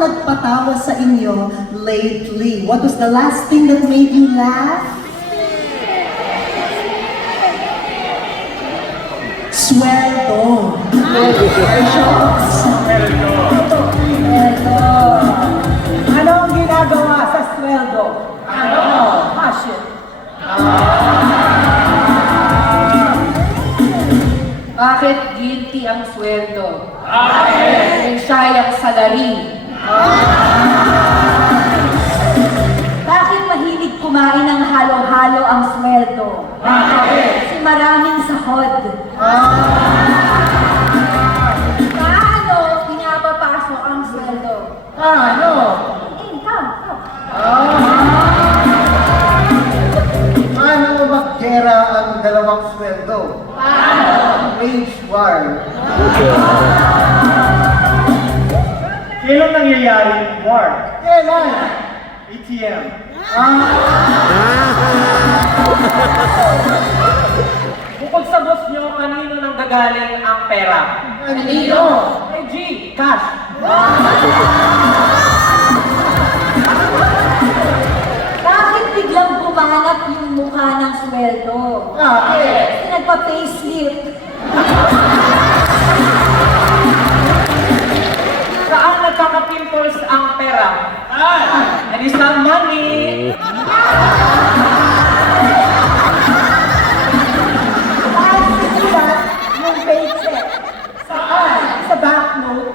nagpatawa sa inyo lately? What was the last thing that made you laugh? Sweldo. Sweldo. Ano ang ginagawa sa sweldo? Ano? Passion. Bakit guilty ang sweldo? May sayang salary. Bakit mahilig kumain ng halo-halo ang sweldo? Kasi maraming sahod. Paano pinapapasok ang sweldo? Ano? Income. Paano magkera ang dalawang sweldo? Wage war. Kailan nangyayari yung war? Kailan? ATM. Bukod sa boss nyo, kanino nang gagaling ang pera? Kanino? Kay G, cash. Bakit biglang bumanap yung mukha ng sweldo? Kasi nagpa-facelift. Saan nagkaka-pimples ang pera? And it's not money. Saan sinulat yung paycheck? Saan? Sa banknote?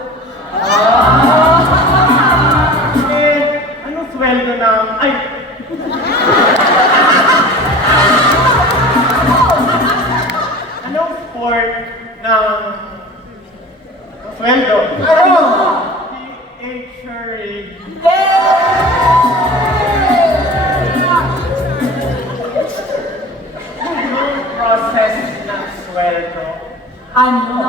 Anong sweldo ng... Ay! Anong sport ng... sweldo? Ano? Actually, yung process ng sweldo, ano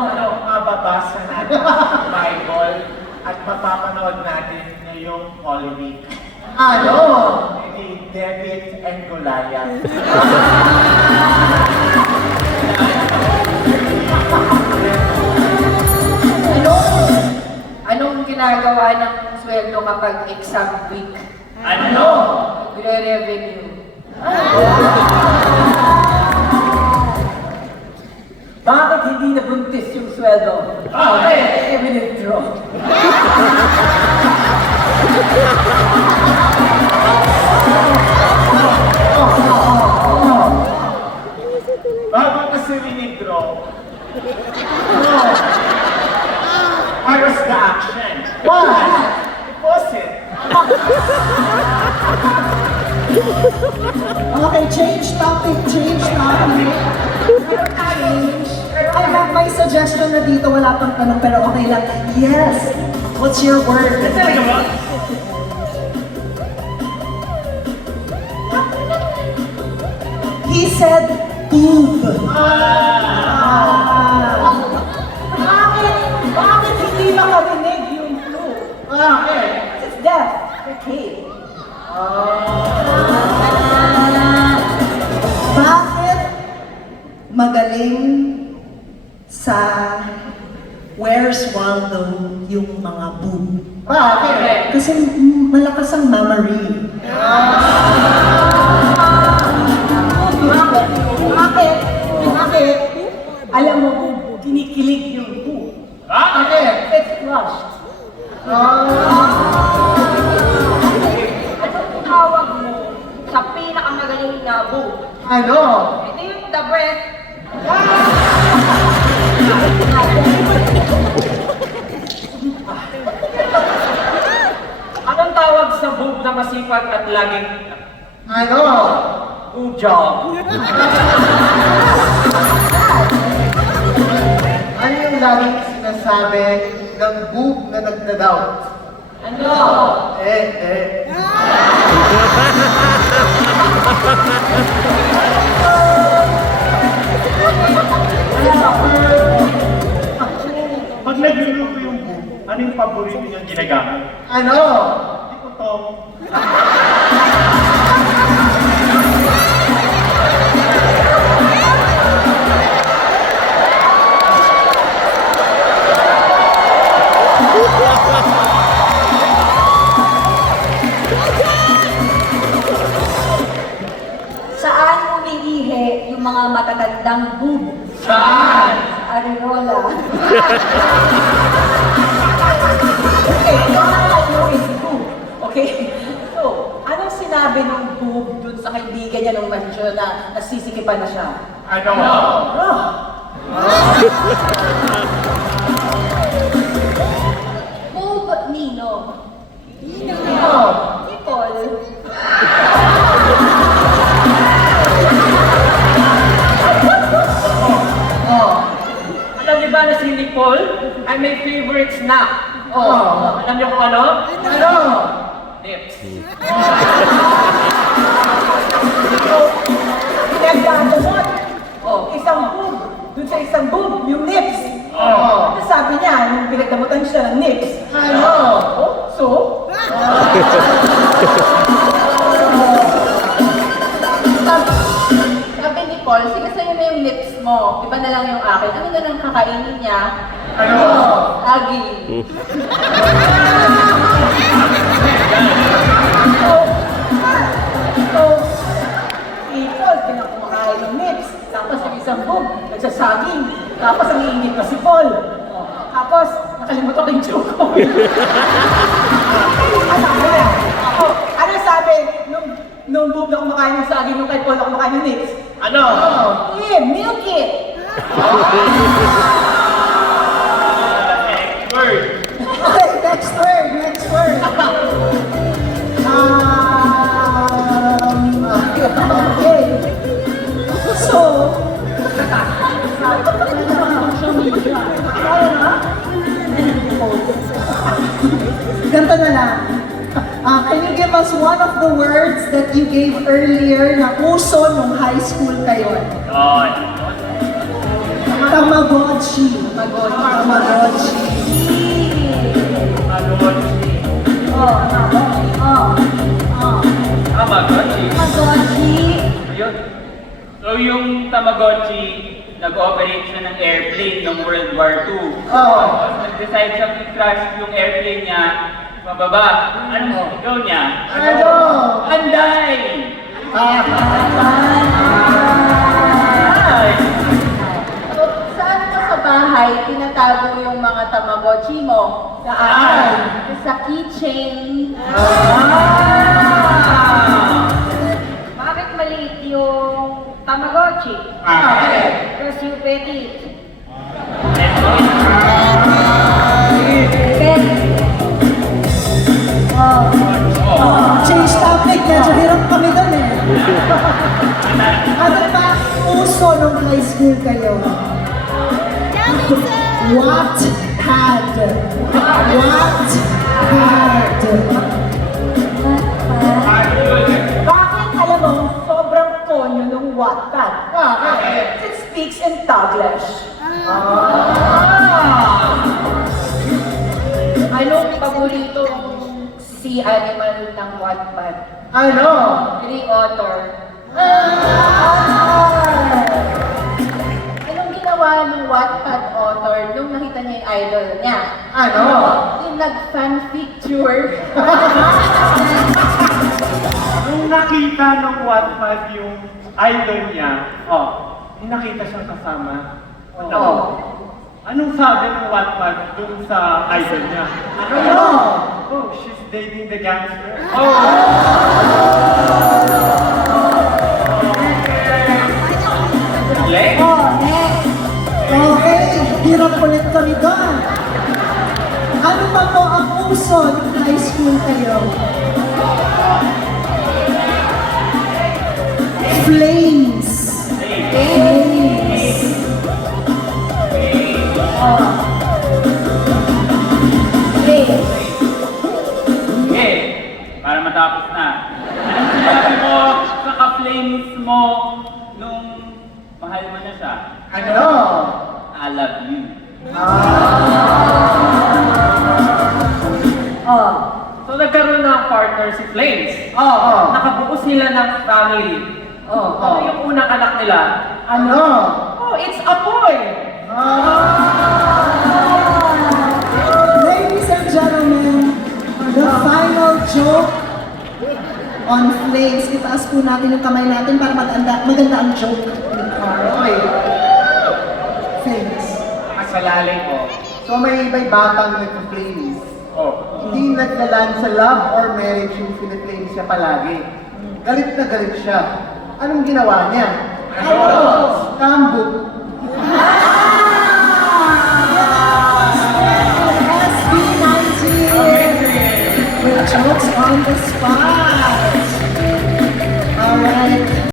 mababasa natin sa Bible at mapapanood natin ngayong Holy Week. Ano? Ni David and Goliath. Anong ginagawa ng sweldo kapag exam week? Ano? Nagre-revenue. Bakit hindi nabuntis yung sweldo? I-withdraw. Bago kasi winidraw, where's the action? Deposit. Okay, change topic. Change. I have my suggestion na dito, wala pang tanong, pero okay lang. Yes! What's your word? Talaga ba? He said, boob. Bakit hindi makarinig yung flu? It's death. Okay. Bakit magaling sa Where's Waldo yung mga boob? Bakit? Kasi malakas ang memory. Bakit? Alam mo, kinikilig yung flu. Bakit? It's flushed. Anong tawag mo sa pinakamagaling na book? Ano? Ito yung the breath. Anong tawag sa boob na masipag at laging Ano? boob job? Ano yung laging sinasabi ng boob na nagda-doubt? Ano? Pag nagluluto yung book, ano yung paborito niyang ginagamit? Ano? Hindi ko to. umiihi yung mga matatandang boob? Saan? Areola. Okay, ano is boob? Okay? So, anong sinabi ng boob dun sa kaibigan niya nung medyo na nasisikipan na siya? Ano? Oh, Boob Nino. oh. Nicole. Oh. Alam niyo ba na si Nicole ay may favorite snack? Oh. Alam niyo kung ano? Ano? Lips. Pinagdadamot. Oh, isang boob. Dun sa isang boob, yung nips. Oh. Ano sabi niya nung pinagdamutan siya ng nips? Ano? Oh, so? Sabi ni Paul, sige sa'yo na yung lips mo. Iba na lang yung akin. Ano na lang kakainin niya? Ano? Agi. So, Paul, pinakumakain ng nips. Tapos yung isang boob, nagsasaging. Tapos ang iingit na si Paul. Oh, tapos, nakalimutan ko yung joke ko. Ano sabi nung boob na kumakain ng saging, nung kay Paul na kumakain ng nips? Ano? Milk it! Word. Okay, next word, next word. Okay. So, ganito na lang. Can you give us one of the words that you gave earlier na uso nung high school kayo? Yun. Tamagotchi. Tamagotchi. Tamagotchi. Oh. Tamagotchi. Tamagotchi. Ayun. So yung Tamagotchi, nag-operate siya ng airplane noong World War II. Tapos nag-decide siya i-crash yung airplane niya pababa. Anong sigaw niya? Ano? Anday! Ay! So, saan mo sa bahay tinatago yung mga tamagotchi mo? Saan? Sa keychain. Bakit maliit yung Tamagotchi? Kasi yung petit. Change topic, medyo hirap kami doon eh. Ano pa uso nung high school kayo? What had? What had? Bakit alam mo, sobrang konyo nung Wattpad? It speaks in Taglish. Anong paborito si animal ng Wattpad? Ano? Three otter. Anong ginawa ng Wattpad author nung nakita niya yung idol niya? Ano? Yung nag-fan picture. Nung nakita ng Wattpad yung idol niya, yung nakita siyang kasama. Anong sabi ng Wattpad dun sa idol niya? Ano? Oh, she's dating the gangster. Lex? Next. Okay, hirap ulit kami doon. Ano pa po ang uso ng high school kayo? Flames. Flames. Okay, para matapos na. Anong sinabi mo sa ka-flames mo nung mahal mo na siya? Ano? I love you. So nagkaroon ng partner si Flames. Nakabuo sila ng family. Ano yung unang anak nila? Ano? Oh, it's Apoy! Ladies and gentlemen, the final joke on flames. Itaas po natin yung kamay natin para maganda ang joke. Okay. Flames. Masalalay ko. So may batang nagpa-flames. Oh. Hindi naglalan sa love or marriage yung piniflames siya palagi. Galit na galit siya. Anong ginawa niya? Ano? Scam book.